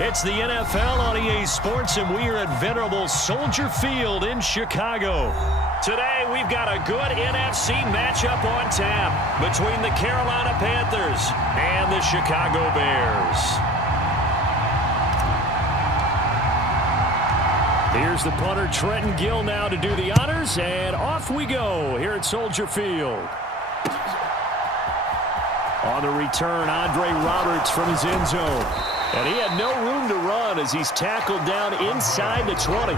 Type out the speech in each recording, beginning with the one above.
It's the NFL on EA Sports, and we are at venerable Soldier Field in Chicago. Today, we've got a good NFC matchup on tap between the Carolina Panthers and the Chicago Bears. Here's the punter, Trenton Gill, now to do the honors, and off we go here at Soldier Field. On the return, Andre Roberts from his end zone. And he had no room to run as he's tackled down inside the 20.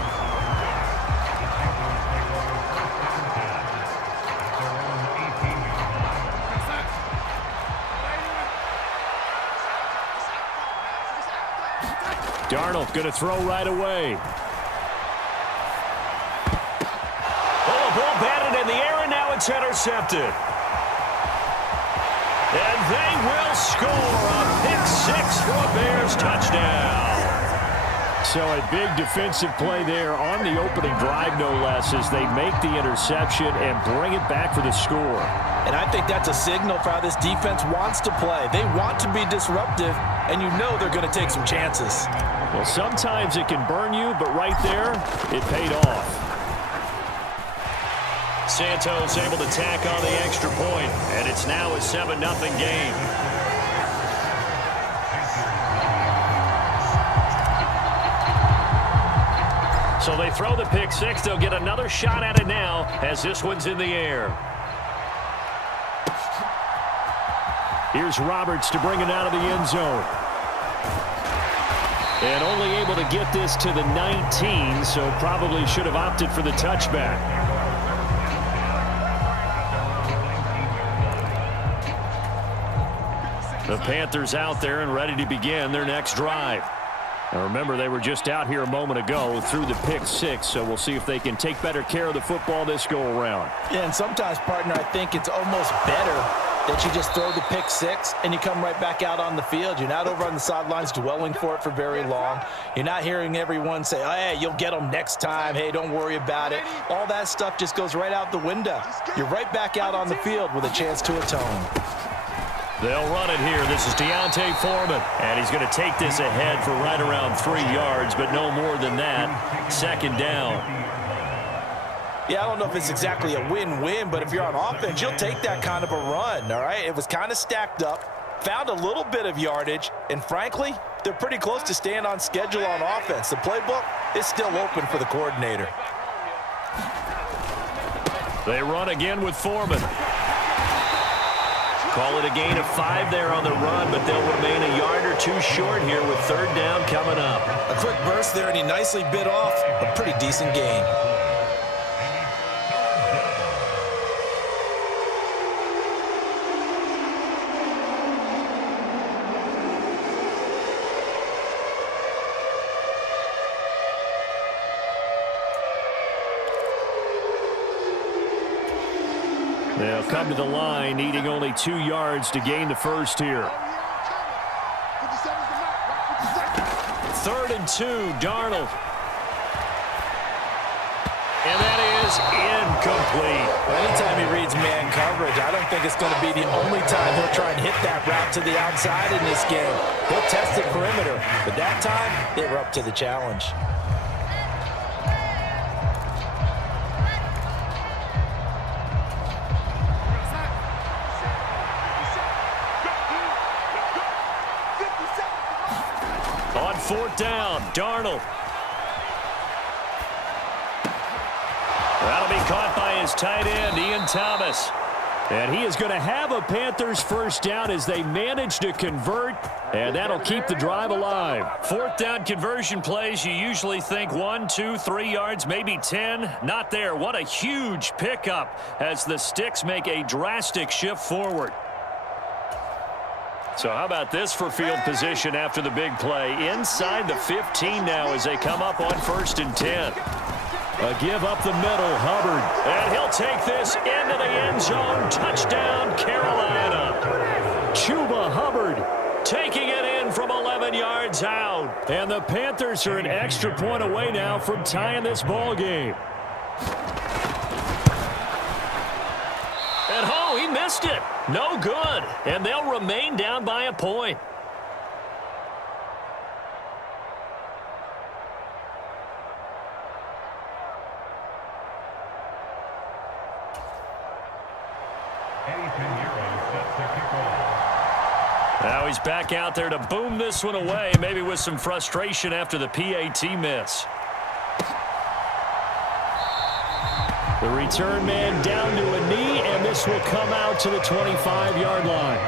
Darnold going to throw right away. Oh, a ball batted in the air, and now it's intercepted. And they will score a pick-6 for a Bears touchdown. So a big defensive play there on the opening drive, no less, as they make the interception and bring it back for the score. And I think that's a signal for how this defense wants to play. They want to be disruptive, and you know they're going to take some chances. Well, sometimes it can burn you, but right there, it paid off. Santos able to tack on the extra point, and it's now a 7-0 game. So they throw the pick-6. They'll get another shot at it now as this one's in the air. Here's Roberts to bring it out of the end zone. And only able to get this to the 19, so probably should have opted for the touchback. The Panthers out there and ready to begin their next drive. Now remember, they were just out here a moment ago through the pick-6, so we'll see if they can take better care of the football this go-around. Yeah, and sometimes, partner, I think it's almost better that you just throw the pick-6 and you come right back out on the field. You're not over on the sidelines dwelling for it for very long. You're not hearing everyone say, oh, hey, you'll get them next time. Hey, don't worry about it. All that stuff just goes right out the window. You're right back out on the field with a chance to atone. They'll run it here. This is Deontay Foreman. And he's going to take this ahead for right around 3 yards, but no more than that. Second down. Yeah, I don't know if it's exactly a win-win, but if you're on offense, you'll take that kind of a run, all right? It was kind of stacked up, found a little bit of yardage, and frankly, they're pretty close to staying on schedule on offense. The playbook is still open for the coordinator. They run again with Foreman. Call it a gain of 5 there on the run, but they'll remain a yard or 2 short here with third down coming up. A quick burst there, and he nicely bit off a pretty decent gain. They'll come to the line, needing only 2 yards to gain the first here. 3rd and 2, Darnold. And that is incomplete. Well, anytime he reads man coverage, I don't think it's going to be the only time he'll try and hit that route to the outside in this game. He'll test the perimeter, but that time, they were up to the challenge. On 4th down, Darnold. That'll be caught by his tight end, Ian Thomas. And he is going to have a Panthers first down as they manage to convert, and that'll keep the drive alive. 4th down conversion plays, you usually think 1, 2, 3 yards, maybe 10. Not there. What a huge pickup as the Sticks make a drastic shift forward. So how about this for field position after the big play? Inside the 15 now as they come up on 1st and 10. A give up the middle, Hubbard. And he'll take this into the end zone. Touchdown, Carolina. Chuba Hubbard taking it in from 11 yards out. And the Panthers are an extra point away now from tying this ball game. And oh, he missed it. No good. And they'll remain down by a point. Now he's back out there to boom this one away, maybe with some frustration after the PAT miss. The return man down to a knee, and this will come out to the 25-yard line.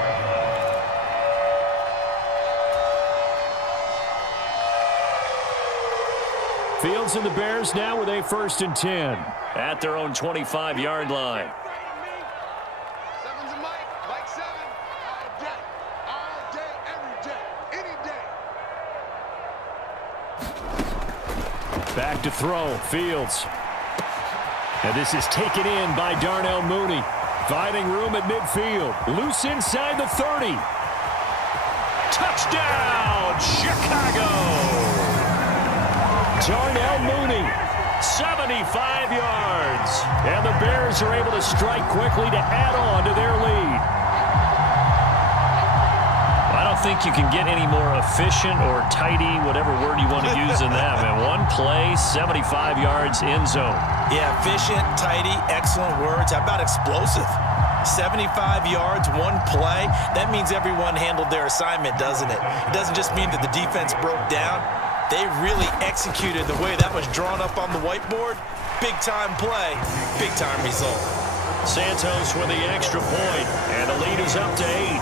Fields and the Bears now with a 1st and 10 at their own 25-yard line. Back to throw, Fields. And this is taken in by Darnell Mooney. Finding room at midfield. Loose inside the 30. Touchdown, Chicago! Darnell Mooney, 75 yards. And the Bears are able to strike quickly to add on to their lead. I don't think you can get any more efficient or tidy, whatever word you want to use in that, man. One play, 75 yards, end zone. Yeah, efficient, tidy, excellent words. How about explosive? 75 yards, one play. That means everyone handled their assignment, doesn't it? It doesn't just mean that the defense broke down. They really executed the way that was drawn up on the whiteboard. Big-time play, big-time result. Santos with the extra point, and the lead is up to 8.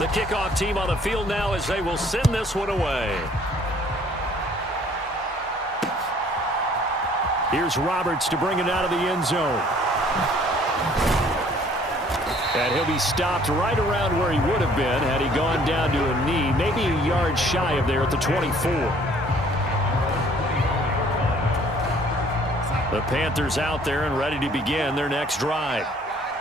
The kickoff team on the field now as they will send this one away. Here's Roberts to bring it out of the end zone. And he'll be stopped right around where he would have been had he gone down to a knee, maybe a yard shy of there at the 24. The Panthers out there and ready to begin their next drive.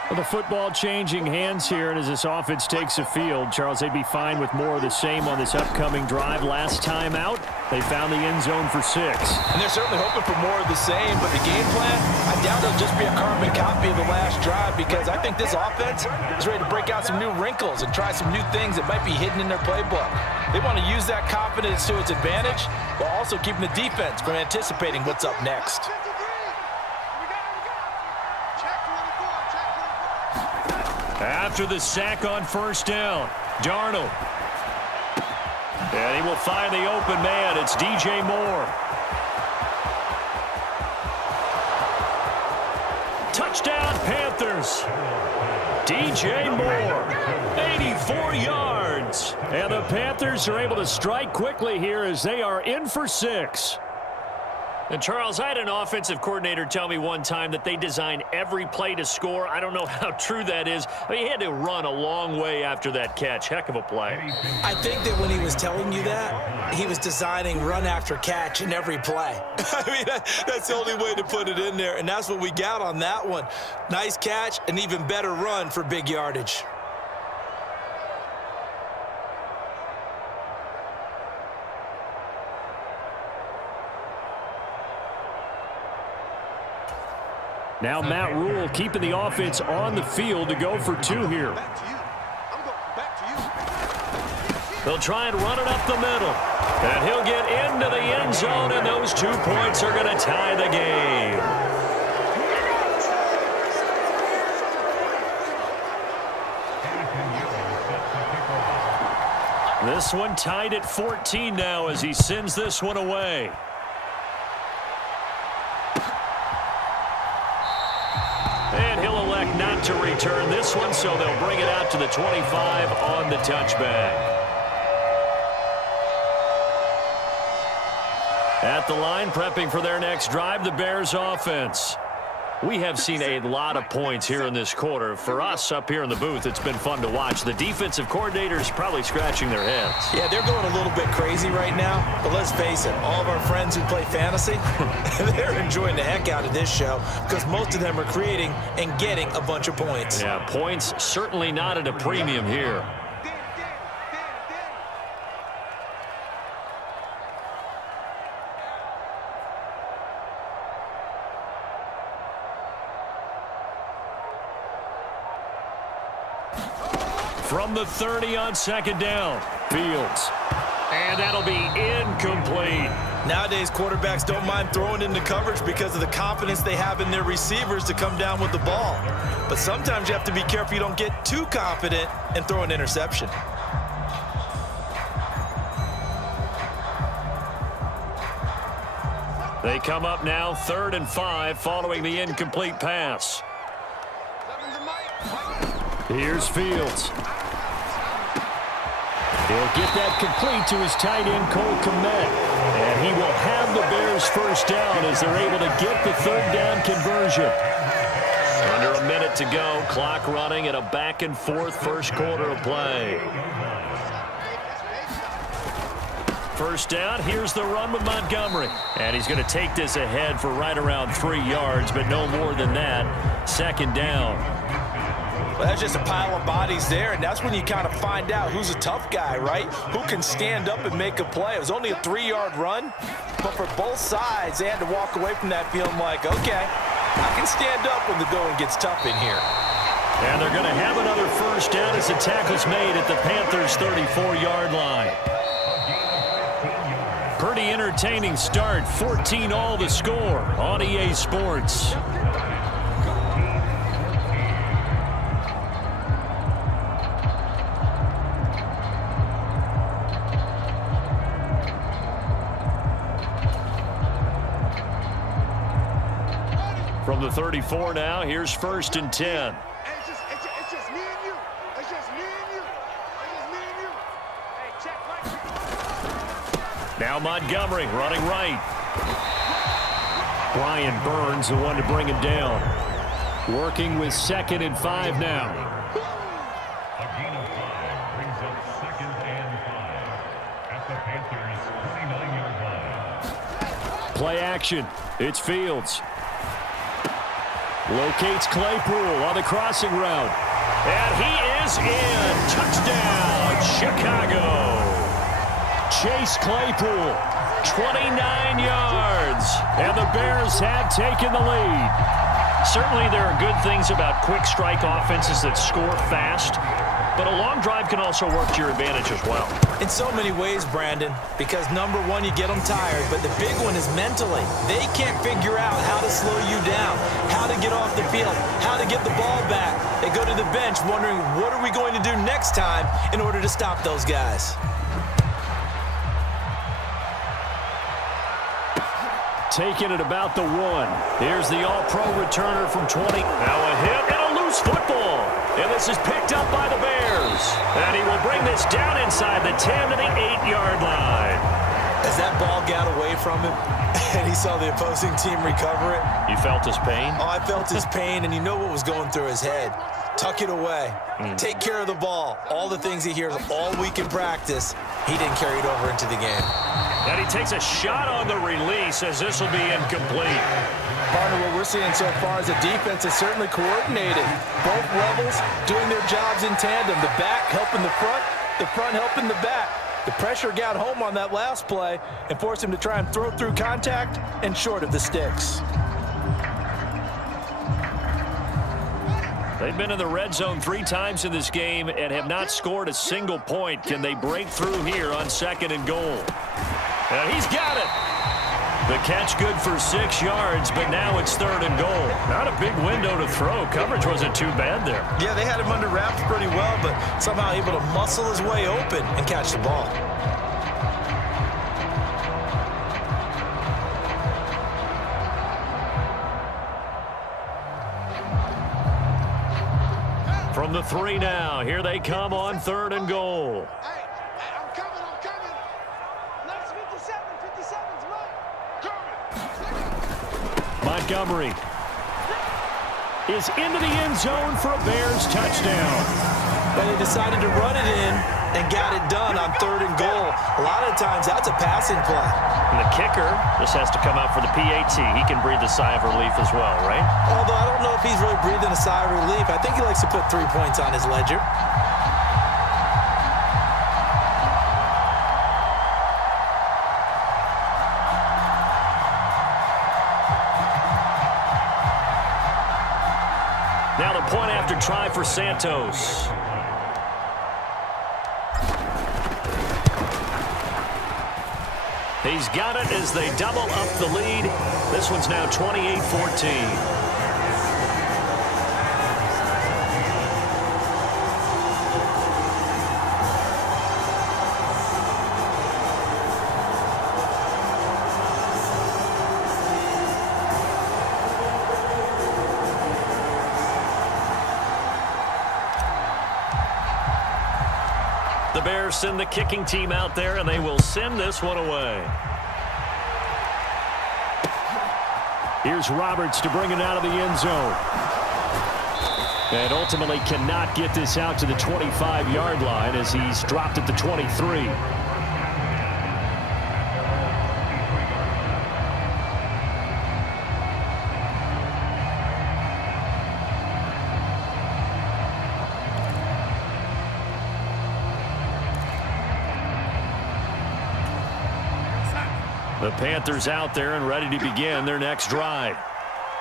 Well, the football changing hands here, and as this offense takes the field, Charles, they'd be fine with more of the same on this upcoming drive. Last time out, they found the end zone for 6. And they're certainly hoping for more of the same, but the game plan, I doubt it'll just be a carbon copy of the last drive, because I think this offense is ready to break out some new wrinkles and try some new things that might be hidden in their playbook. They want to use that confidence to its advantage, while also keeping the defense from anticipating what's up next. After the sack on 1st down, Darnold. And he will find the open man. It's DJ Moore. Touchdown, Panthers. DJ Moore, 84 yards. And the Panthers are able to strike quickly here as they are in for 6. And, Charles, I had an offensive coordinator tell me one time that they design every play to score. I don't know how true that is. I mean, he had to run a long way after that catch. Heck of a play. I think that when he was telling you that, he was designing run after catch in every play. I mean, that's the only way to put it in there, and that's what we got on that one. Nice catch, an even better run for big yardage. Now Matt Rule keeping the offense on the field to go for 2 here. They'll try and run it up the middle. And he'll get into the end zone, and those 2 points are going to tie the game. This one tied at 14 now as he sends this one away. And he'll elect not to return this one, so they'll bring it out to the 25 on the touchback. At the line, prepping for their next drive, the Bears offense. We have seen a lot of points here in this quarter. For us up here in the booth, it's been fun to watch. The defensive coordinators probably scratching their heads. Yeah, they're going a little bit crazy right now. But let's face it, all of our friends who play fantasy, they're enjoying the heck out of this show because most of them are creating and getting a bunch of points. Yeah, points certainly not at a premium here. From the 30 on second down. Fields. And that'll be incomplete. Nowadays, quarterbacks don't mind throwing into coverage because of the confidence they have in their receivers to come down with the ball. But sometimes you have to be careful you don't get too confident and throw an interception. They come up now 3rd and 5 following the incomplete pass. Here's Fields. He'll get that complete to his tight end, Cole Kmet. And he will have the Bears first down as they're able to get the 3rd down conversion. Under a minute to go. Clock running at a back-and-forth first quarter of play. First down, here's the run with Montgomery. And he's going to take this ahead for right around 3 yards, but no more than that. 2nd down. Well, that's just a pile of bodies there, and that's when you kind of find out who's a tough guy, right? Who can stand up and make a play. It was only a 3-yard run, but for both sides, they had to walk away from that feeling like, okay, I can stand up when the going gets tough in here. And they're going to have another first down as the tackle's made at the Panthers' 34-yard line. Pretty entertaining start. 14-all the score on EA Sports. From the 34 now, here's 1st and 10. It's just me and you. It's just me and you. It's just me and you. Hey, check right. Now Montgomery running right. Brian Burns, the one to bring him down. Working with 2nd and 5 now. A gain of 5 brings up 2nd and 5 at the Panthers' 29-yard line. Play action. It's Fields. Locates Claypool on the crossing route. And he is in. Touchdown, Chicago. Chase Claypool, 29 yards. And the Bears have taken the lead. Certainly there are good things about quick strike offenses that score fast. But a long drive can also work to your advantage as well. In so many ways, Brandon, because number one, you get them tired, but the big one is mentally. They can't figure out how to slow you down, how to get off the field, how to get the ball back. They go to the bench wondering, what are we going to do next time in order to stop those guys? Taking it about the 1. Here's the all-pro returner from 20. Now a hit and a loose football. And this is picked up by the Bears. And he will bring this down inside the 10 to the 8-yard line. As that ball got away from him and he saw the opposing team recover it. You felt his pain? Oh, I felt his pain, and you know what was going through his head. Tuck it away. Take care of the ball. All the things he hears all week in practice, he didn't carry it over into the game. And he takes a shot on the release as this will be incomplete. Partner, what we're seeing so far is the defense is certainly coordinated. Both levels doing their jobs in tandem. The back helping the front helping the back. The pressure got home on that last play and forced him to try and throw through contact and short of the sticks. They've been in the red zone 3 times in this game and have not scored a single point. Can they break through here on 2nd and goal? And he's got it. The catch good for 6 yards, but now it's 3rd and goal. Not a big window to throw. Coverage wasn't too bad there. Yeah, they had him under wraps pretty well, but somehow able to muscle his way open and catch the ball. From the 3 now, here they come on 3rd and goal. Hey, I'm coming. Next 57's right. Montgomery is into the end zone for a Bears touchdown. But they decided to run it in and got it done on 3rd and goal. A lot of times that's a passing play. And the kicker just has to come out for the PAT. He can breathe a sigh of relief as well, right? Although I don't know if he's really breathing a sigh of relief. I think he likes to put 3 points on his ledger. Now the point after try for Santos. He's got it as they double up the lead. This one's now 28-14. The Bears send the kicking team out there, and they will send this one away. Here's Roberts to bring it out of the end zone. And ultimately cannot get this out to the 25-yard line as he's dropped at the 23. The Panthers out there and ready to begin their next drive.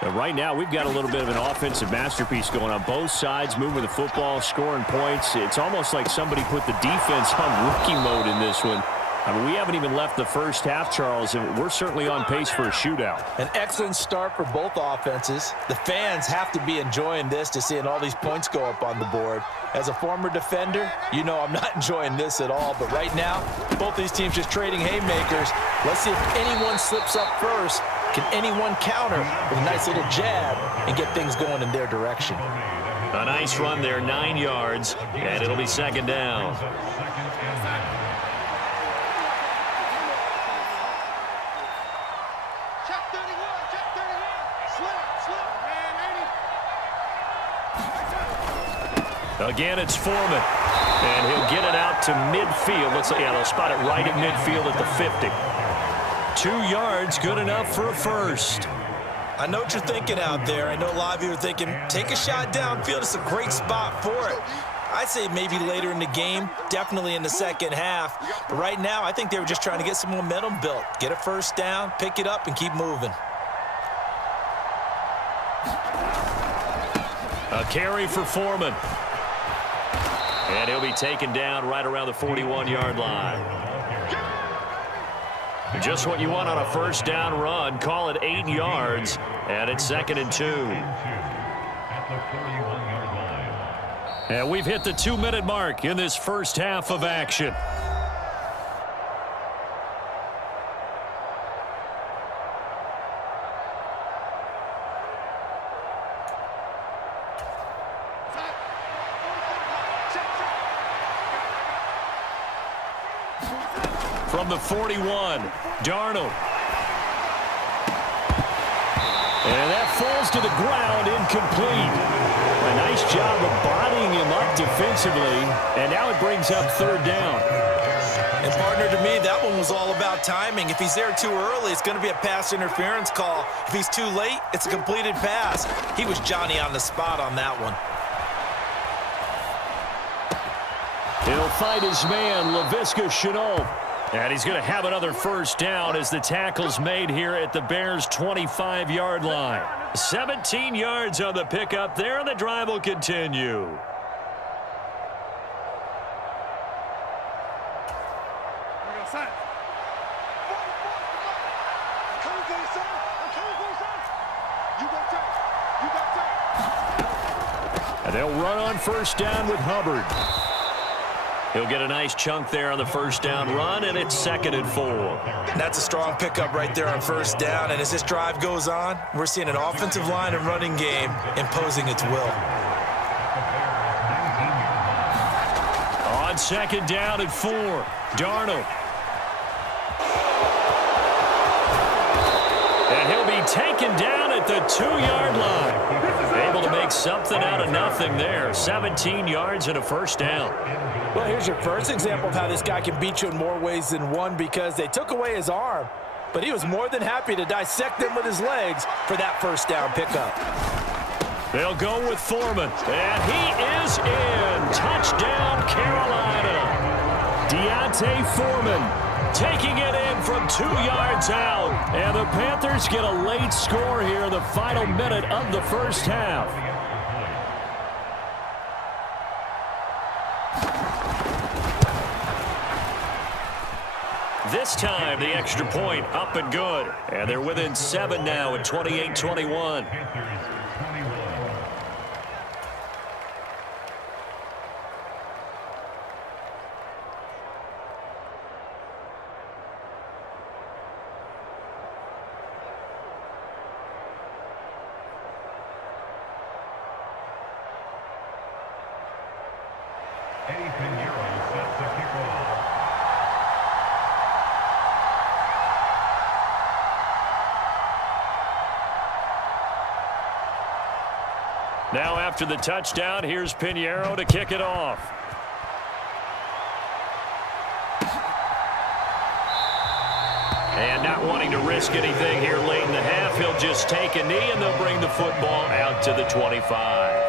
And right now, we've got a little bit of an offensive masterpiece going on. Both sides moving the football, scoring points. It's almost like somebody put the defense on rookie mode in this one. I mean, we haven't even left the first half, Charles, and we're certainly on pace for a shootout. An excellent start for both offenses. The fans have to be enjoying this to seeing all these points go up on the board. As a former defender, you know I'm not enjoying this at all. But right now, both these teams just trading haymakers. Let's see if anyone slips up first. Can anyone counter with a nice little jab and get things going in their direction? A nice run there, 9 yards, and it'll be second down. Check 31, check 31. Slip, man, 80. Again, it's Foreman, and he'll get it out to midfield. They'll spot it right at midfield at the 50. 2 yards, good enough for a first. I know what you're thinking out there. I know a lot of you are thinking, take a shot downfield. It's a great spot for it. I'd say maybe later in the game, definitely in the second half. But right now, I think they were just trying to get some momentum built. Get a first down, pick it up, and keep moving. A carry for Foreman. And he'll be taken down right around the 41-yard line. Just what you want on a first down run. Call it 8 yards, and it's 2nd and 2. And we've hit the 2-minute mark in this first half of action. From the 41, Darnold. And that falls to the ground, incomplete. A nice job of bodying him up defensively, and now it brings up 3rd down. And partner, to me, that one was all about timing. If he's there too early, it's going to be a pass interference call. If he's too late, it's a completed pass. He was Johnny on the spot on that one. He'll fight his man, Laviska Shenault. And he's going to have another first down as the tackle's made here at the Bears' 25-yard line. 17 yards on the pickup there, and the drive will continue. And they'll run on first down with Hubbard. He'll get a nice chunk there on the first down run, and it's 2nd and 4. That's a strong pickup right there on first down, and as this drive goes on, we're seeing an offensive line and running game imposing its will. On 2nd down and 4, Darnold. And he'll be taken down at the 2-yard line. Able to make something out of nothing there. 17 yards and a first down. Well, here's your first example of how this guy can beat you in more ways than one, because they took away his arm, but he was more than happy to dissect them with his legs for that first down pickup. They'll go with Foreman, and he is in. Touchdown, Carolina. Deontay Foreman taking it in from 2 yards out, and the Panthers get a late score here in the final minute of the first half. This time, the extra point up and good. And they're within 7 now at 28-21. Panthers 21. Eddie Pinheiro sets the kickoff. Now after the touchdown, here's Pinheiro to kick it off. And not wanting to risk anything here late in the half, he'll just take a knee and they'll bring the football out to the 25.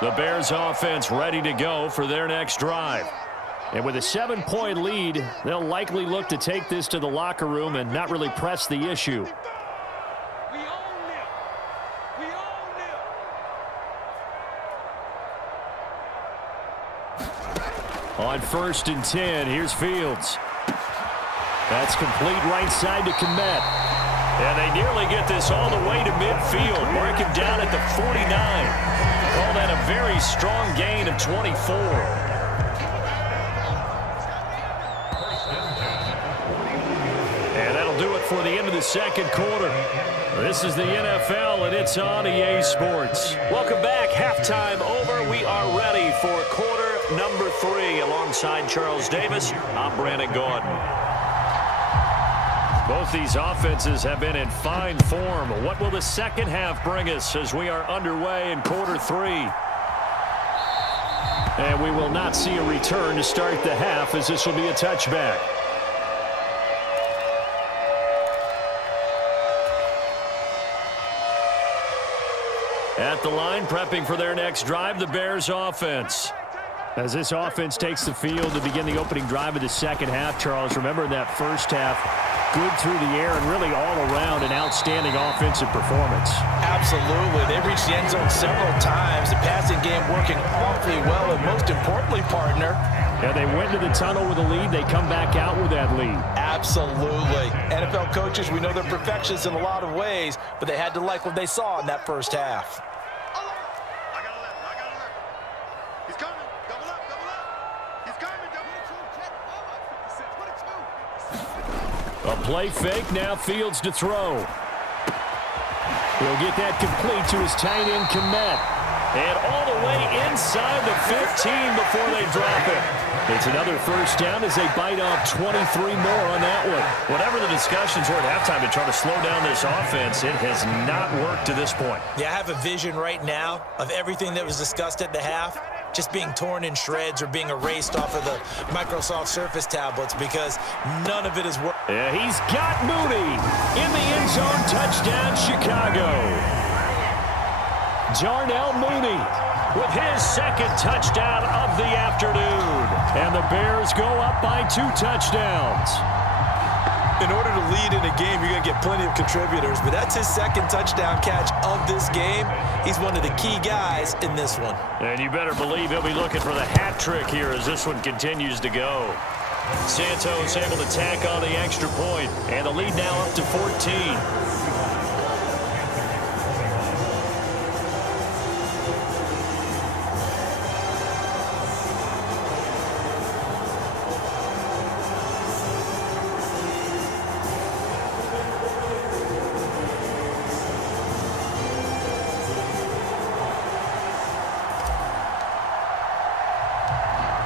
The Bears offense ready to go for their next drive. And with a 7-point lead, they'll likely look to take this to the locker room and not really press the issue. We own them. We own them. On 1st and 10, here's Fields. That's complete right side to Kmet. And they nearly get this all the way to midfield. Mark him down at the 49. Call that a very strong gain of 24. And that'll do it for the end of the second quarter. This is the NFL, and it's on EA Sports. Welcome back. Halftime over. We are ready for quarter number 3. Alongside Charles Davis, I'm Brandon Gordon. Both these offenses have been in fine form. What will the second half bring us as we are underway in quarter 3? And we will not see a return to start the half, as this will be a touchback. At the line, prepping for their next drive, the Bears offense. As this offense takes the field to begin the opening drive of the second half, Charles, remember that first half, good through the air and really all around an outstanding offensive performance. Absolutely. They reached the end zone several times. The passing game working awfully well, and most importantly, partner, Yeah, they went to the tunnel with a lead. They come back out with that lead. absolutely. NFL coaches, we know they're perfectionists in a lot of ways, but they had to like what they saw in that first half. I got 11. I got 11. He's coming. Double up. Double up. He's coming. Double up. A play fake, now Fields to throw. He'll get that complete to his tight end, Kmet. And all the way inside the 15 before they drop it. It's another first down as they bite off 23 more on that one. Whatever the discussions were at halftime to try to slow down this offense, it has not worked to this point. Yeah, I have a vision right now of everything that was discussed at the half just being torn in shreds or being erased off of the Microsoft Surface tablets because none of it is working. Yeah, he's got Mooney in the end zone. Touchdown, Chicago. Darnell Mooney with his second touchdown of the afternoon. And the Bears go up by 2 touchdowns. In order to lead in a game, you're going to get plenty of contributors, but that's his second touchdown catch of this game. He's one of the key guys in this one. And you better believe he'll be looking for the hat trick here as this one continues to go. Santos able to tack on the extra point, and the lead now up to 14.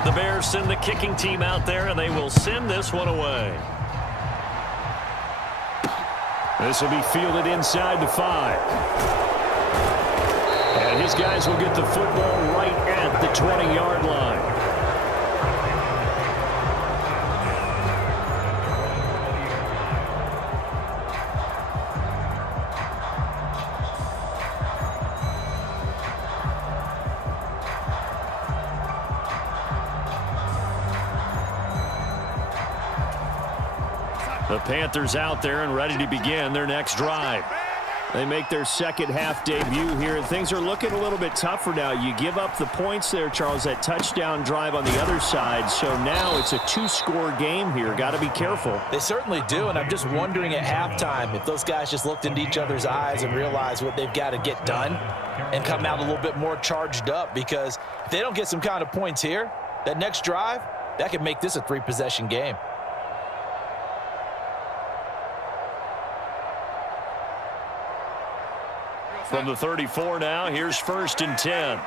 The Bears send the kicking team out there, and they will send this one away. This will be fielded inside the 5. And his guys will get the football right at the 20-yard line. The Panthers out there and ready to begin their next drive. They make their second half debut here, and things are looking a little bit tougher now. You give up the points there, Charles, that touchdown drive on the other side. So now it's a two-score game here. Got to be careful. They certainly do, and I'm just wondering at halftime if those guys just looked into each other's eyes and realized what they've got to get done and come out a little bit more charged up, because if they don't get some kind of points here, that next drive, that could make this a three-possession game. From the 34 now, here's 1st and 10.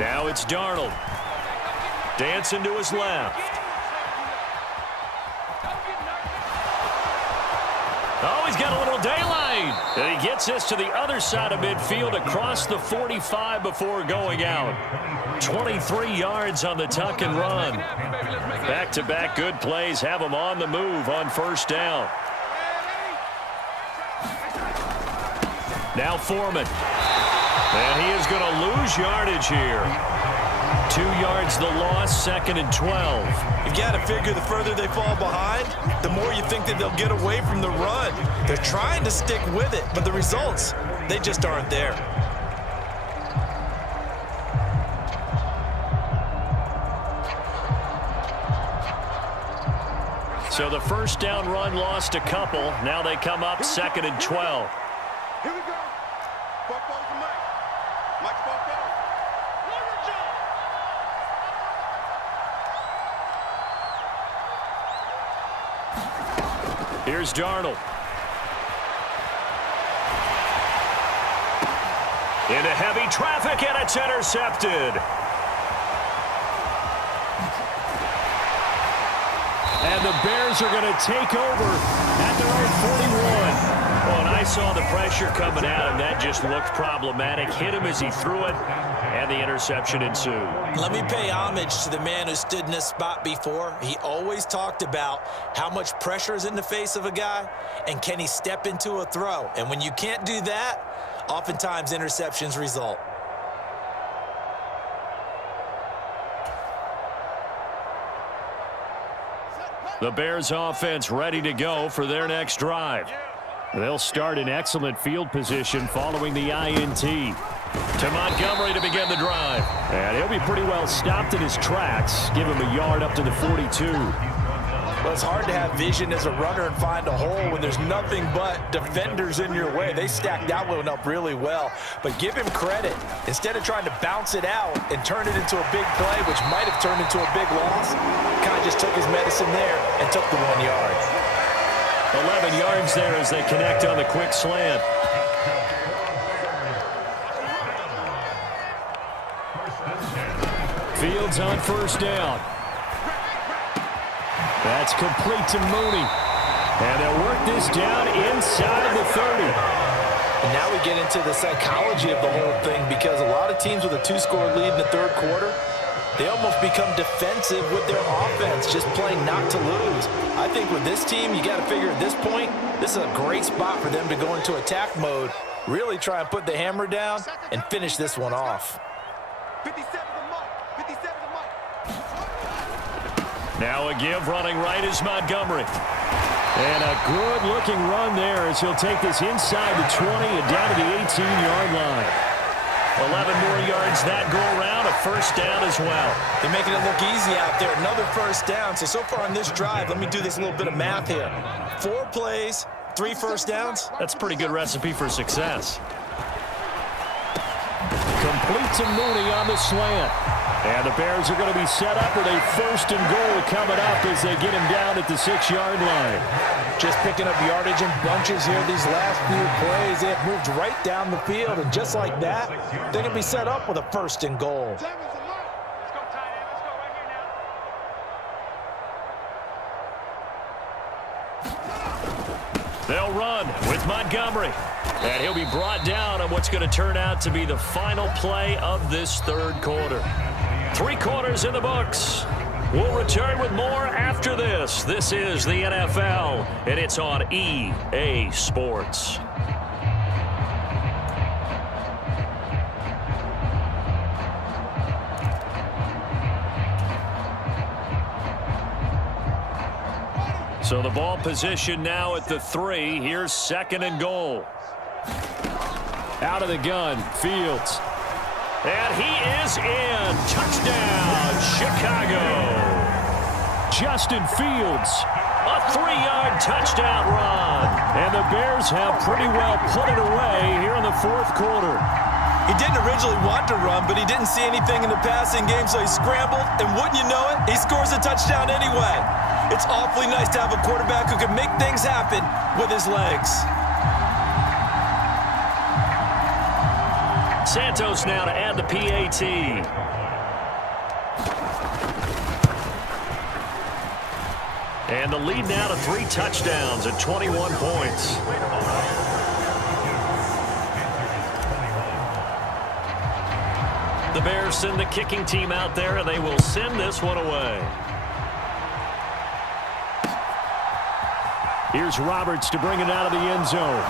Now it's Darnold. Dancing to his left. Oh, he's got a little daylight. And he gets this to the other side of midfield across the 45 before going out. 23 yards on the tuck and run. Back-to-back good plays have him on the move on 1st down. Now Foreman. And he is going to lose yardage here. 2 yards the loss, 2nd and 12. You've got to figure the further they fall behind, the more you think that they'll get away from the run. They're trying to stick with it, but the results, they just aren't there. So the 1st down run lost a couple. Now they come up 2nd and 12. Here we go. Football's the mic. Mike's football. Here's Darnold. Into heavy traffic, and it's intercepted. And the Bears are going to take over at their own 41. Well, and I saw the pressure coming out, and that just looked problematic. Hit him as he threw it, and the interception ensued. Let me pay homage to the man who stood in this spot before. He always talked about how much pressure is in the face of a guy, and can he step into a throw. And when you can't do that, oftentimes interceptions result. The Bears offense ready to go for their next drive. They'll start in excellent field position following the INT. To Montgomery to begin the drive. And he'll be pretty well stopped in his tracks. Give him a yard up to the 42. Well, it's hard to have vision as a runner and find a hole when there's nothing but defenders in your way. They stacked that one up really well. But give him credit. Instead of trying to bounce it out and turn it into a big play, which might have turned into a big loss, kind of just took his medicine there and took the 1 yard. 11 yards there as they connect on the quick slant. Fields on 1st down. That's complete to Mooney. And they'll work this down inside the 30. And now we get into the psychology of the whole thing, because a lot of teams with a 2-score lead in the 3rd quarter, they almost become defensive with their offense, just playing not to lose. I think with this team, you got to figure at this point, this is a great spot for them to go into attack mode, really try and put the hammer down and finish this one off. 57 to Mike. 57 to Mike. Now a give running right is Montgomery. And a good-looking run there as he'll take this inside the 20 and down to the 18-yard line. 11 more yards that go around, a 1st down as well. They're making it look easy out there. Another 1st down. So far on this drive, let me do this little bit of math here. 4 plays, 3 1st downs. That's a pretty good recipe for success. Complete to Mooney on the slant. And the Bears are going to be set up with a 1st and goal coming up as they get him down at the 6-yard line. Just picking up yardage in bunches here these last few plays. They have moved right down the field, and just like that, they're going to be set up with a 1st and goal. Let's go, tight end. Let's go right here now. They'll run with Montgomery. And he'll be brought down on what's going to turn out to be the final play of this 3rd quarter. 3 quarters in the books. We'll return with more after this. This is the NFL, and it's on EA Sports. So the ball position now at the 3. Here's 2nd and goal. Out of the gun, Fields. And he is in. Touchdown, Chicago. Justin Fields, a 3-yard touchdown run. And the Bears have pretty well put it away here in the 4th quarter. He didn't originally want to run, but he didn't see anything in the passing game, so he scrambled, and wouldn't you know it, he scores a touchdown anyway. It's awfully nice to have a quarterback who can make things happen with his legs. Santos now to add the PAT. And the lead now to 3 touchdowns at 21 points. The Bears send the kicking team out there, and they will send this one away. Here's Roberts to bring it out of the end zone.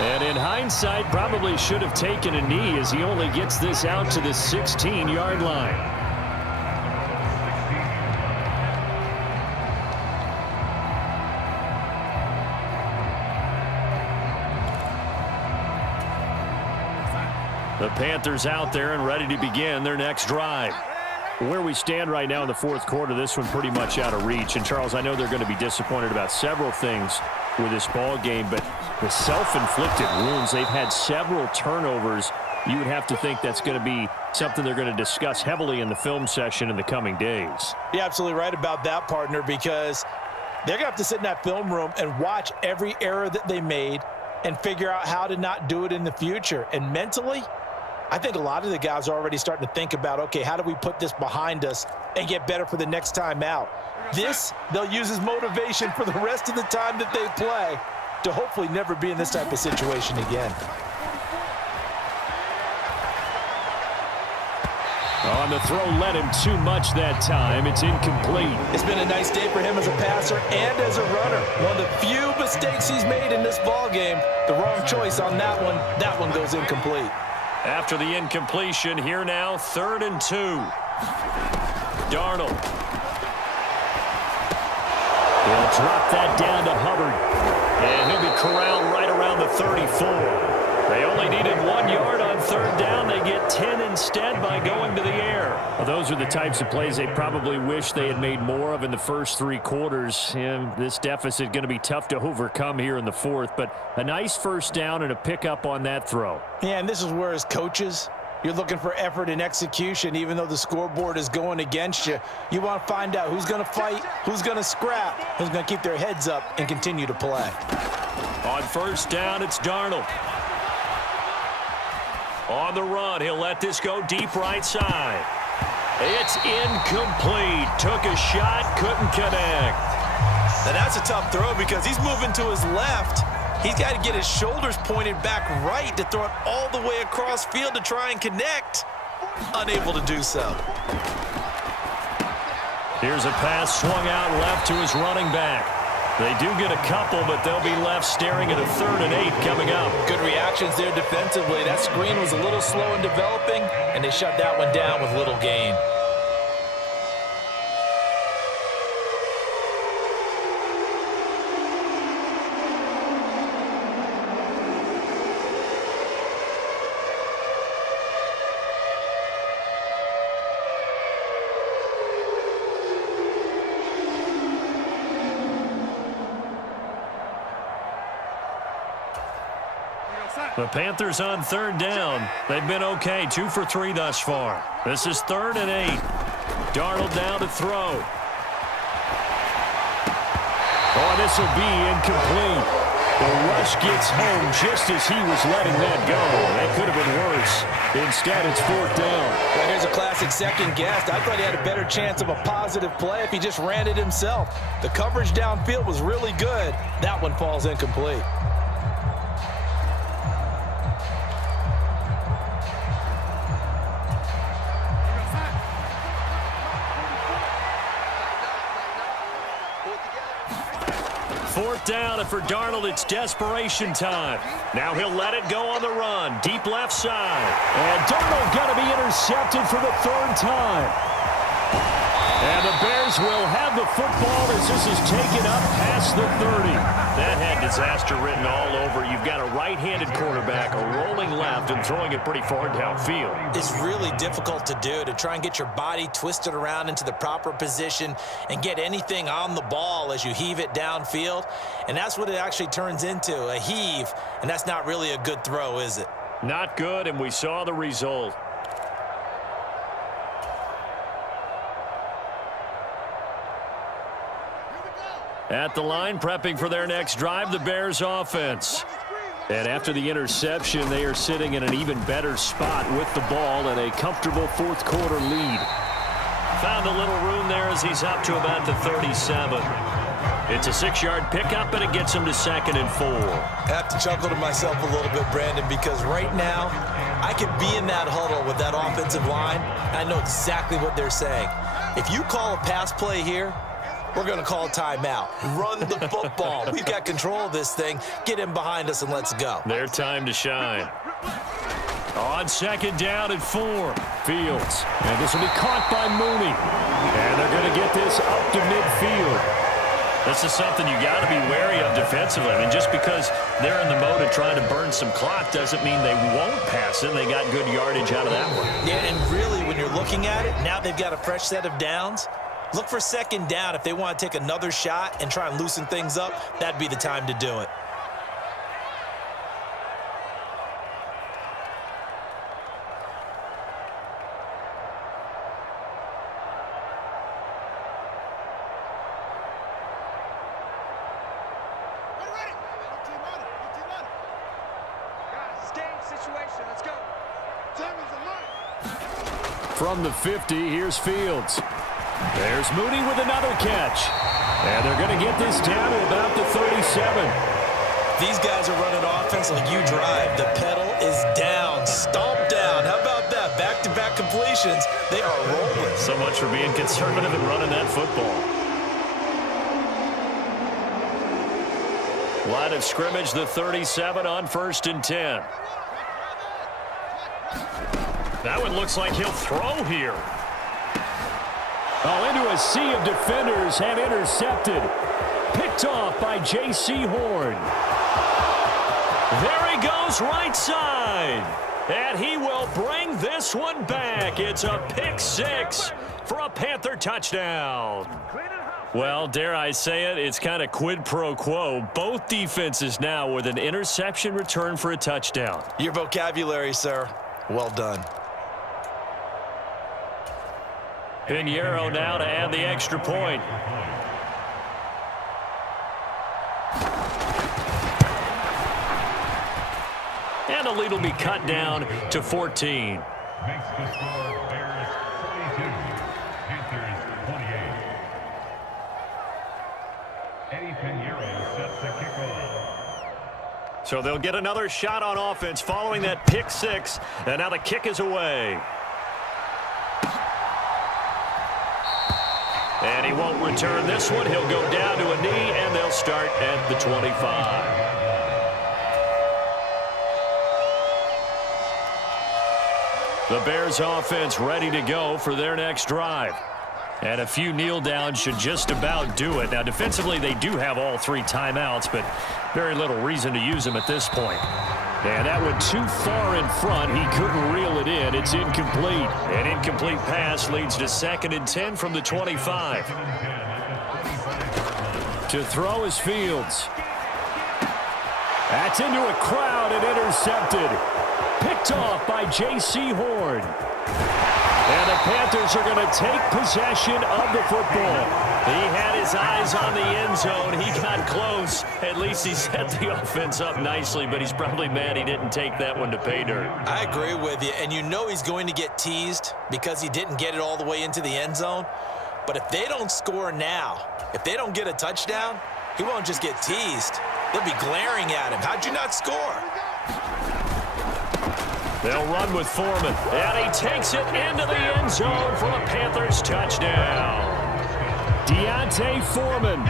And in hindsight, probably should have taken a knee as he only gets this out to the 16-yard line. The Panthers out there and ready to begin their next drive. Where we stand right now in the 4th quarter, this one pretty much out of reach. And, Charles, I know they're going to be disappointed about several things with this ball game, but the self-inflicted wounds, they've had several turnovers. You would have to think that's going to be something they're going to discuss heavily in the film session in the coming days. You're absolutely right about that, partner, because they're going to have to sit in that film room and watch every error that they made and figure out how to not do it in the future. And mentally, I think a lot of the guys are already starting to think about, okay, how do we put this behind us and get better for the next time out? This, they'll use as motivation for the rest of the time that they play to hopefully never be in this type of situation again. On the throw, led him too much that time. It's incomplete. It's been a nice day for him as a passer and as a runner. One of the few mistakes he's made in this ball game. The wrong choice on that one goes incomplete. After the incompletion, here now, 3rd and 2. Darnold. He'll drop that down to Hubbard. And he'll be corralled right around the 34. They only needed 1 yard on 3rd down. They get 10 instead by going to the air. Well, those are the types of plays they probably wish they had made more of in the first 3 quarters. And this deficit going to be tough to overcome here in the 4th. But a nice first down and a pickup on that throw. Yeah, and this is where as coaches, you're looking for effort and execution. Even though the scoreboard is going against you, you want to find out who's going to fight, who's going to scrap, who's going to keep their heads up and continue to play. On 1st down, it's Darnold. On the run, he'll let this go deep right side. It's incomplete. Took a shot, couldn't connect. Now that's a tough throw because he's moving to his left. He's got to get his shoulders pointed back right to throw it all the way across field to try and connect. Unable to do so. Here's a pass swung out left to his running back. They do get a couple, but they'll be left staring at a 3rd and 8 coming up. Good reactions there defensively. That screen was a little slow in developing, and they shut that one down with little gain. The Panthers on 3rd down. They've been okay, 2 for 3 thus far. This is 3rd and 8. Darnold down to throw. Oh, this will be incomplete. The rush gets home just as he was letting that go. That could have been worse. Instead, it's 4th down. Well, here's a classic second guess. I thought he had a better chance of a positive play if he just ran it himself. The coverage downfield was really good. That one falls incomplete. Fourth down, and for Darnold, it's desperation time. Now he'll let it go on the run. Deep left side. And Darnold going to be intercepted for the 3rd time. And the Bears will have the football as this is taken up past the 30. That had disaster written all over. You've got a right-handed quarterback, a rolling left, and throwing it pretty far downfield. It's really difficult to do, to try and get your body twisted around into the proper position and get anything on the ball as you heave it downfield. And that's what it actually turns into, a heave. And that's not really a good throw, is it? Not good, and we saw the result. At the line, prepping for their next drive, the Bears offense. And after the interception, they are sitting in an even better spot with the ball and a comfortable fourth quarter lead. Found a little room there as he's up to about the 37. It's a 6-yard pickup, and it gets him to 2nd and 4. I have to chuckle to myself a little bit, Brandon, because right now I could be in that huddle with that offensive line. I know exactly what they're saying. If you call a pass play here, we're going to call a timeout. Run the football. We've got control of this thing. Get him behind us and let's go. Their time to shine. On 2nd down and 4. Fields. And this will be caught by Mooney. And they're going to get this up to midfield. This is something you got to be wary of defensively. I mean, just because they're in the mode of trying to burn some clock doesn't mean they won't pass it. They got good yardage out of that one. Yeah, and really, when you're looking at it, now they've got a fresh set of downs. Look for 2nd down. If they want to take another shot and try and loosen things up, that'd be the time to do it. From the 50, here's Fields. There's Mooney with another catch. And they're going to get this down to about the 37. These guys are running offense like you drive. The pedal is down, stomp down. How about that? Back-to-back completions. They are rolling. So much for being conservative and running that football. Line of scrimmage, the 37 on 1st and 10. That one looks like he'll throw here. Oh, into a sea of defenders and intercepted. Picked off by J.C. Horn. There he goes right side. And he will bring this one back. It's a pick 6 for a Panther touchdown. Well, dare I say it, it's kind of quid pro quo. Both defenses now with an interception return for a touchdown. Your vocabulary, sir. Well done. Pinheiro now to add the extra point. And the lead will be cut down to 14. Makes the score Bears 22, Panthers 28. Eddie Pinheiro sets the kickoff. So they'll get another shot on offense following that pick 6. And now the kick is away. And he won't return this one. He'll go down to a knee, and they'll start at the 25. The Bears offense ready to go for their next drive. And a few kneel downs should just about do it. Now, defensively, they do have all 3 timeouts, but very little reason to use them at this point. And that went too far in front. He couldn't reel it in. It's incomplete. An incomplete pass leads to 2nd and 10 from the 25. To throw is Fields. That's into a crowd and intercepted. Picked off by J.C. Horn. And the Panthers are going to take possession of the football. He had his eyes on the end zone. He got close. At least he set the offense up nicely, but he's probably mad he didn't take that one to pay dirt. I agree with you, and you know he's going to get teased because he didn't get it all the way into the end zone. But if they don't score now, if they don't get a touchdown, he won't just get teased. They'll be glaring at him. How'd you not score? They'll run with Foreman, and he takes it into the end zone for a Panthers touchdown. Deontay Foreman,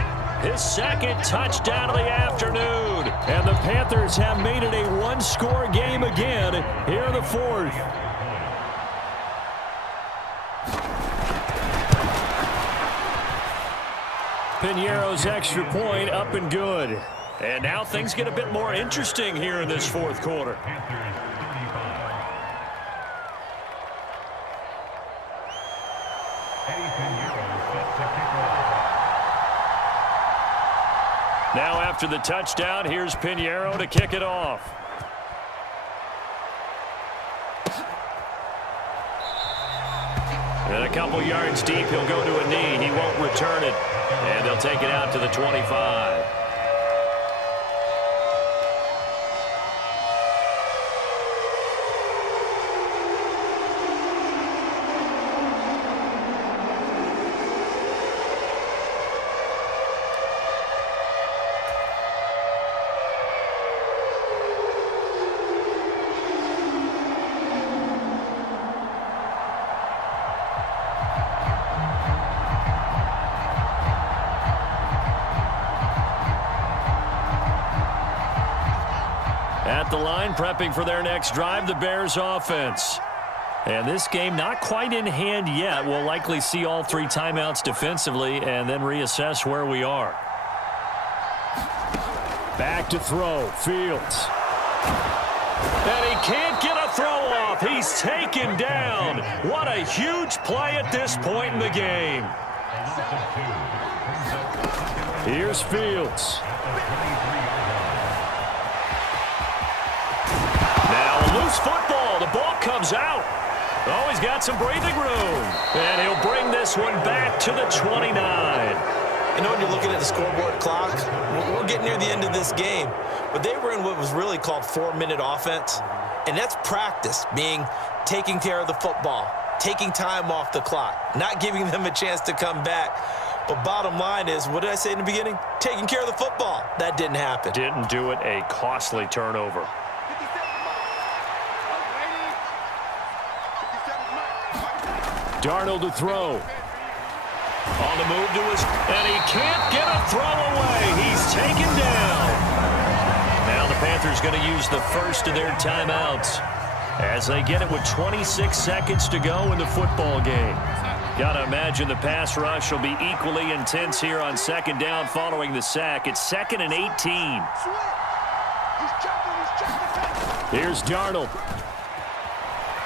his 2nd touchdown of the afternoon. And the Panthers have made it a one-score game again here in the 4th. Piñeiro's extra point up and good. And now things get a bit more interesting here in this fourth quarter. Panthers 35. Eddie Piñeiro set to kick off. Now after the touchdown, here's Piñeiro to kick it off. And a couple yards deep, he'll go to a knee. He won't return it. And they'll take it out to the 25. At the line, prepping for their next drive, the Bears offense. And this game not quite in hand yet. We'll likely see all three timeouts defensively and then reassess where we are. Back to throw, Fields. And he can't get a throw off. He's taken down. What a huge play at this point in the game. Here's Fields. Loose football. The ball comes out. Oh, he's got some breathing room. And he'll bring this one back to the 29. You know, when you're looking at the scoreboard clock, we're getting near the end of this game. But they were in what was really called 4-minute offense. And that's practice, meaning taking care of the football, taking time off the clock, not giving them a chance to come back. But bottom line is, what did I say in the beginning? Taking care of the football. That didn't happen. Didn't do it. A costly turnover. Darnold to throw. On the move to his, and he can't get a throw away. He's taken down. Now the Panthers going to use the first of their timeouts as they get it with 26 seconds to go in the football game. Got to imagine the pass rush will be equally intense here on second down following the sack. It's 2nd and 18. Here's Darnold.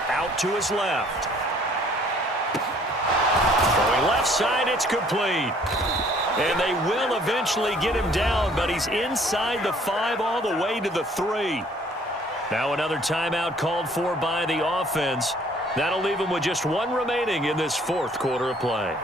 Out to his left. Left side, it's complete. And they will eventually get him down, but he's inside the 5 all the way to the 3. Now another timeout called for by the offense. That'll leave him with just one remaining in this fourth quarter of play.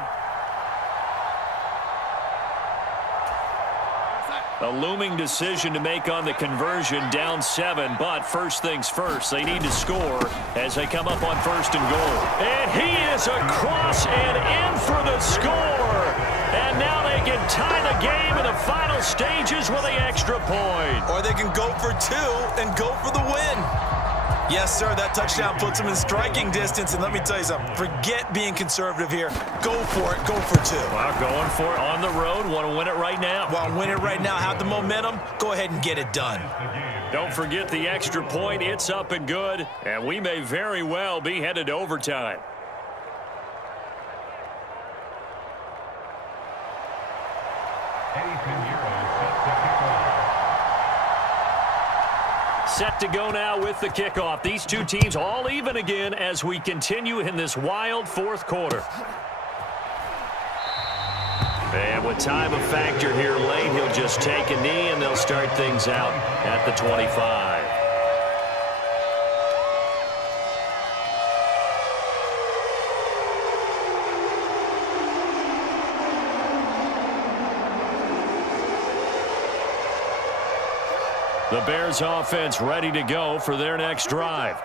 A looming decision to make on the conversion, down 7, but first things first, they need to score as they come up on 1st and goal. And he is across and in for the score. And now they can tie the game in the final stages with the extra point. Or they can go for 2 and go for the win. Yes, sir, that touchdown puts them in striking distance. And let me tell you something, forget being conservative here. Go for it, go for 2. Well, going for it on the road. Want to win it right now? Want to win it right now, have the momentum, go ahead and get it done. Don't forget the extra point. It's up and good. And we may very well be headed to overtime. Eddie Piñeiro set to kick off. Set to go now with the kickoff. These two teams all even again as we continue in this wild fourth quarter. And with time a factor here late, he'll just take a knee and they'll start things out at the 25. The Bears offense ready to go for their next drive.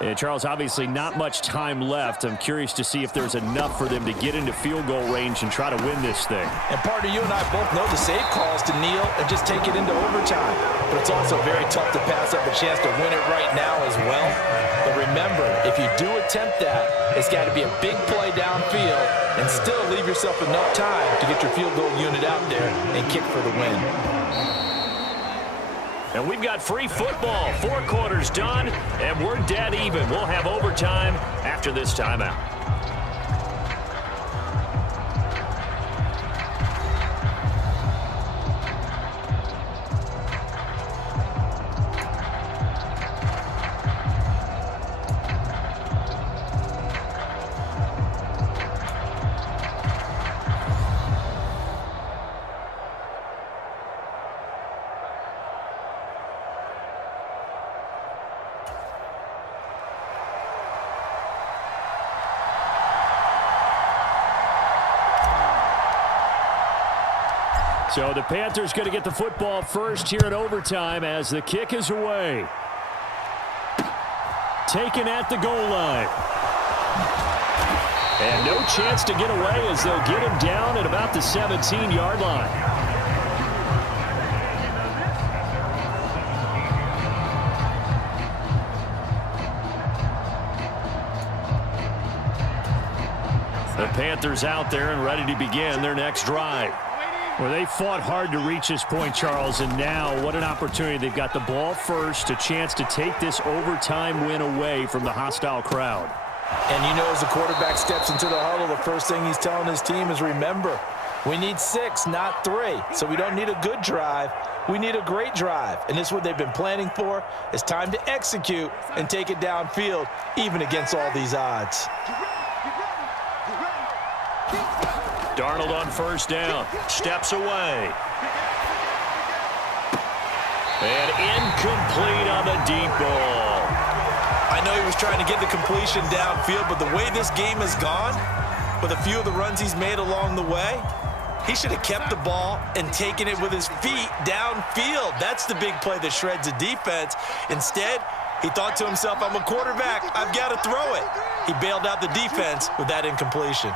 And Charles, obviously not much time left. I'm curious to see if there's enough for them to get into field goal range and try to win this thing. And partner, you and I both know the safe calls to kneel and just take it into overtime. But it's also very tough to pass up a chance to win it right now as well. But remember, if you do attempt that, it's got to be a big play downfield and still leave yourself enough time to get your field goal unit out there and kick for the win. And we've got free football. 4 quarters done, and we're dead even. We'll have overtime after this timeout. So the Panthers going to get the football first here in overtime as the kick is away. Taken at the goal line. And no chance to get away as they'll get him down at about the 17-yard line. The Panthers out there and ready to begin their next drive. Well, they fought hard to reach this point, Charles, and now what an opportunity. They've got the ball first, a chance to take this overtime win away from the hostile crowd. And you know, as the quarterback steps into the huddle, the first thing he's telling his team is, remember, we need 6, not 3. So we don't need a good drive. We need a great drive. And this is what they've been planning for. It's time to execute and take it downfield, even against all these odds. Darnold on first down. Steps away. And incomplete on the deep ball. I know he was trying to get the completion downfield, but the way this game has gone, with a few of the runs he's made along the way, he should have kept the ball and taken it with his feet downfield. That's the big play that shreds a defense. Instead, he thought to himself, I'm a quarterback. I've got to throw it. He bailed out the defense with that incompletion.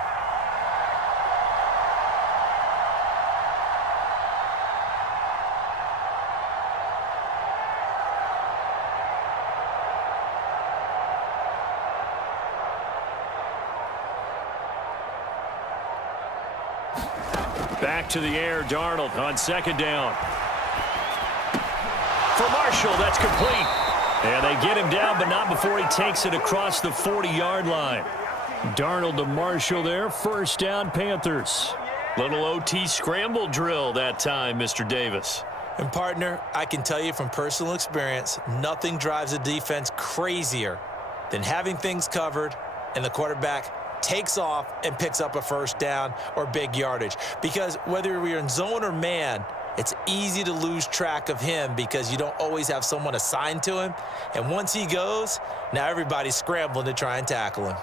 Back to the air, Darnold on second down. For Marshall, that's complete. And they get him down, but not before he takes it across the 40-yard line. Darnold to Marshall there, first down, Panthers. Little OT scramble drill that time, Mr. Davis. And, partner, I can tell you from personal experience, nothing drives a defense crazier than having things covered and the quarterback takes off and picks up a first down or big yardage. Because whether we're in zone or man, it's easy to lose track of him because you don't always have someone assigned to him. And once he goes, now everybody's scrambling to try and tackle him.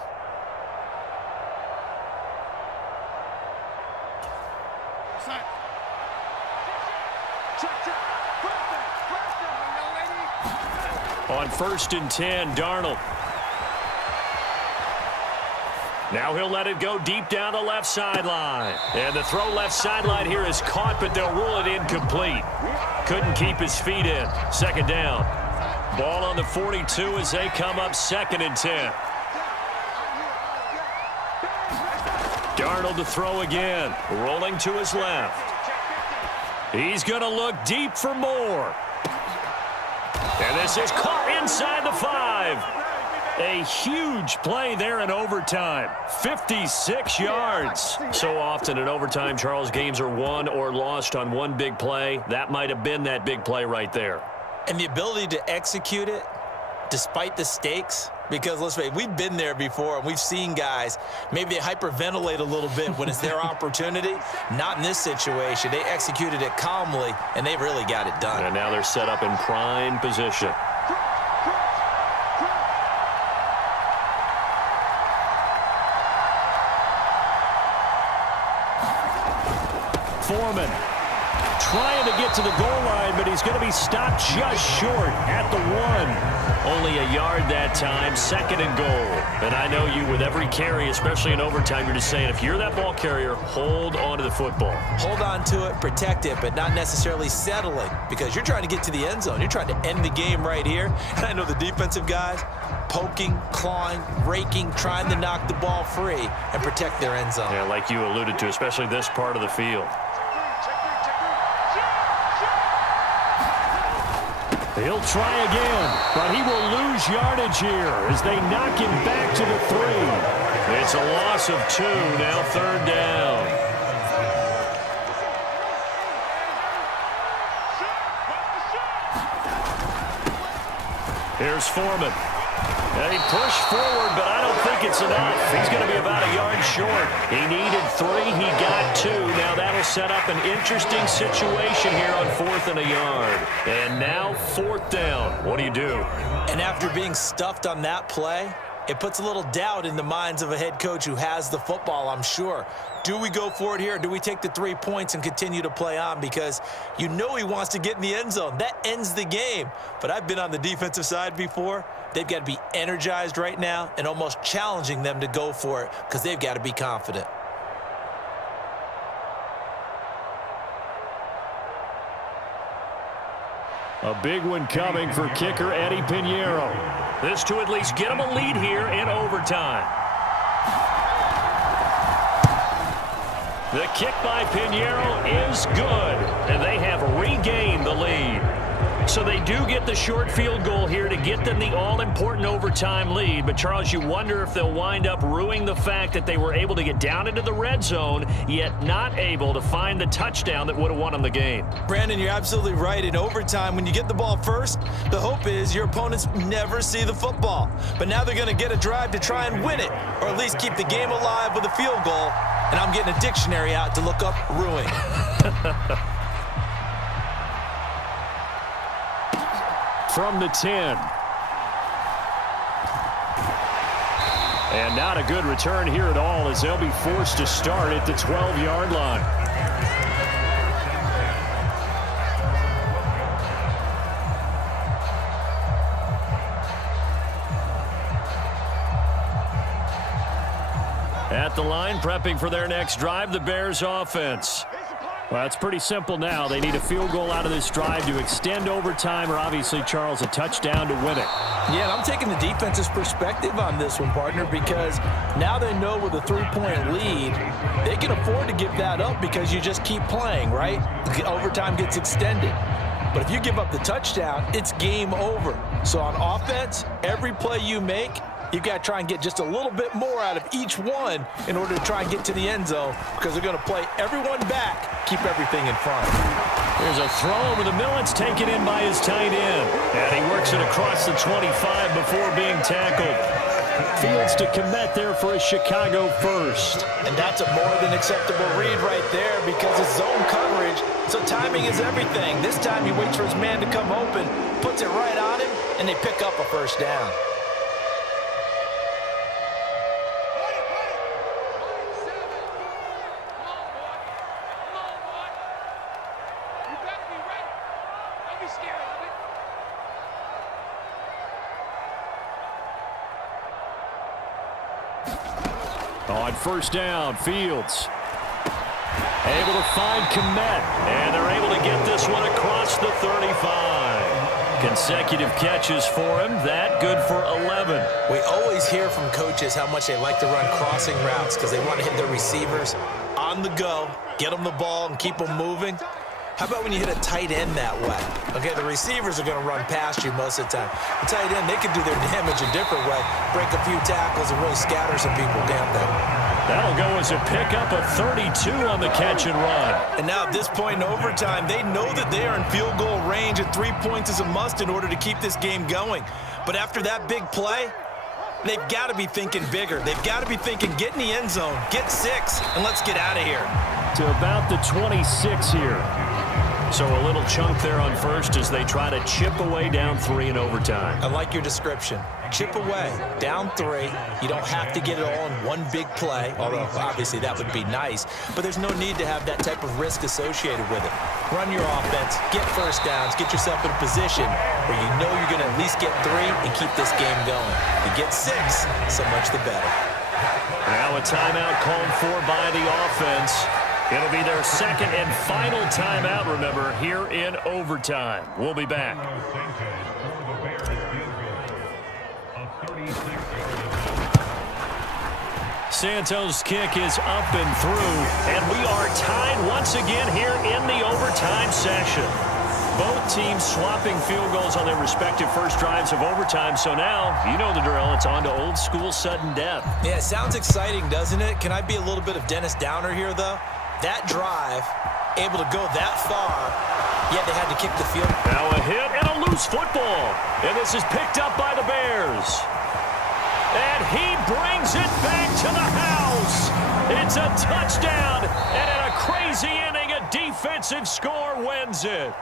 On first and 10, Darnold. Now he'll let it go deep down the left sideline. And the throw left sideline here is caught, but they'll rule it incomplete. Couldn't keep his feet in. Second down. Ball on the 42 as they come up second and 10. Darnold to throw again. Rolling to his left. He's going to look deep for more. And this is caught inside the 5. A huge play there in overtime. 56 yards. So often in overtime, Charles, games are won or lost on one big play. That might have been that big play right there. And the ability to execute it despite the stakes, because let's face it, we've been there before and we've seen guys, maybe they hyperventilate a little bit when it's their opportunity. Not in this situation. They executed it calmly, and they really got it done. And now they're set up in prime position. Foreman trying to get to the goal line, but he's going to be stopped just short at the 1. Only a yard that time, second and goal. And I know you, with every carry, especially in overtime, you're just saying, if you're that ball carrier, hold on to the football. Hold on to it, protect it, but not necessarily settling, because you're trying to get to the end zone. You're trying to end the game right here. And I know the defensive guys poking, clawing, raking, trying to knock the ball free and protect their end zone. Yeah, like you alluded to, especially this part of the field. He'll try again, but he will lose yardage here as they knock him back to the 3. It's a loss of 2, now third down. Here's Foreman. And he pushed forward, but I don't think it's enough. He's going to be about a yard short. He needed 3. He got 2. Now that'll set up an interesting situation here on 4th and a yard. And now 4th down. What do you do? And after being stuffed on that play, It puts a little doubt in the minds of a head coach who has the football, I'm sure. Do we go for it here, or do we take the 3 points and continue to play on? Because you know he wants to get in the end zone. That ends the game. But I've been on the defensive side before. They've got to be energized right now and almost challenging them to go for it because they've got to be confident. A big one coming for kicker Eddie Pinheiro. This to at least get him a lead here in overtime. The kick by Pinheiro is good, and they have regained the lead. So they do get the short field goal here to get them the all-important overtime lead. But, Charles, you wonder if they'll wind up ruining the fact that they were able to get down into the red zone, yet not able to find the touchdown that would have won them the game. Brandon, you're absolutely right. In overtime, when you get the ball first, the hope is your opponents never see the football. But now they're going to get a drive to try and win it, or at least keep the game alive with a field goal. And I'm getting a dictionary out to look up ruin. From the 10. And not a good return here at all as they'll be forced to start at the 12-yard line. At the line, prepping for their next drive, the Bears offense. Well, it's pretty simple now. They need a field goal out of this drive to extend overtime or, obviously, Charles, a touchdown to win it. Yeah, and I'm taking the defense's perspective on this one, partner, because now they know with a 3-point lead, they can afford to give that up because you just keep playing, right? Overtime gets extended. But if you give up the touchdown, it's game over. So on offense, every play you make, you've got to try and get just a little bit more out of each one in order to try and get to the end zone because they're going to play everyone back, keep everything in front. There's a throw over the middle. It's taken in by his tight end. And he works it across the 25 before being tackled. Fields to commit there for a Chicago first. And that's a more than acceptable read right there because it's zone coverage, so timing is everything. This time he waits for his man to come open, puts it right on him, and they pick up a first down. On first down, Fields able to find Kmet, and they're able to get this one across the 35. Consecutive catches for him. That good for 11. We always hear from coaches how much they like to run crossing routes because they want to hit their receivers on the go, get them the ball, and keep them moving. How about when you hit a tight end that way? Okay, the receivers are going to run past you most of the time. The tight end, they can do their damage a different way, break a few tackles and really scatter some people, can't they? That'll go as a pickup of 32 on the catch and run. And now at this point in overtime, they know that they are in field goal range and 3 points is a must in order to keep this game going. But after that big play, they've got to be thinking bigger. They've got to be thinking, get in the end zone, get 6, and let's get out of here. To about the 26 here. So a little chunk there on first as they try to chip away down 3 in overtime. I like your description. Chip away, down 3. You don't have to get it all in one big play, although obviously that would be nice. But there's no need to have that type of risk associated with it. Run your offense, get first downs, get yourself in a position where you know you're going to at least get 3 and keep this game going. If you get 6, so much the better. Now a timeout called for by the offense. It'll be their second and final timeout, remember, here in overtime. We'll be back. Santos' kick is up and through, and we are tied once again here in the overtime session. Both teams swapping field goals on their respective first drives of overtime. So now, you know the drill. It's on to old school sudden death. Yeah, it sounds exciting, doesn't it? Can I be a little bit of Dennis Downer here, though? That drive, able to go that far, yet they had to kick the field. Now a hit and a loose football. And this is picked up by the Bears. And he brings it back to the house. It's a touchdown. And in a crazy inning, a defensive score wins it.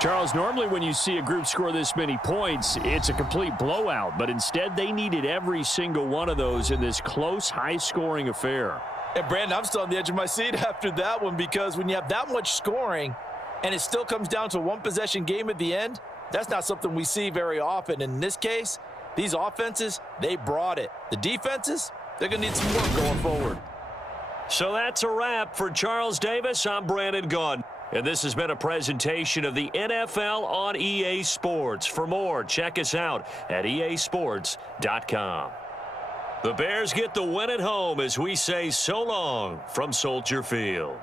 Charles, normally when you see a group score this many points, it's a complete blowout. But instead, they needed every single one of those in this close, high-scoring affair. And, Brandon, I'm still on the edge of my seat after that one because when you have that much scoring and it still comes down to a one-possession game at the end, that's not something we see very often. In this case, these offenses, they brought it. The defenses, they're going to need some work going forward. So that's a wrap for Charles Davis. I'm Brandon Gaudin. And this has been a presentation of the NFL on EA Sports. For more, check us out at easports.com. The Bears get the win at home as we say so long from Soldier Field.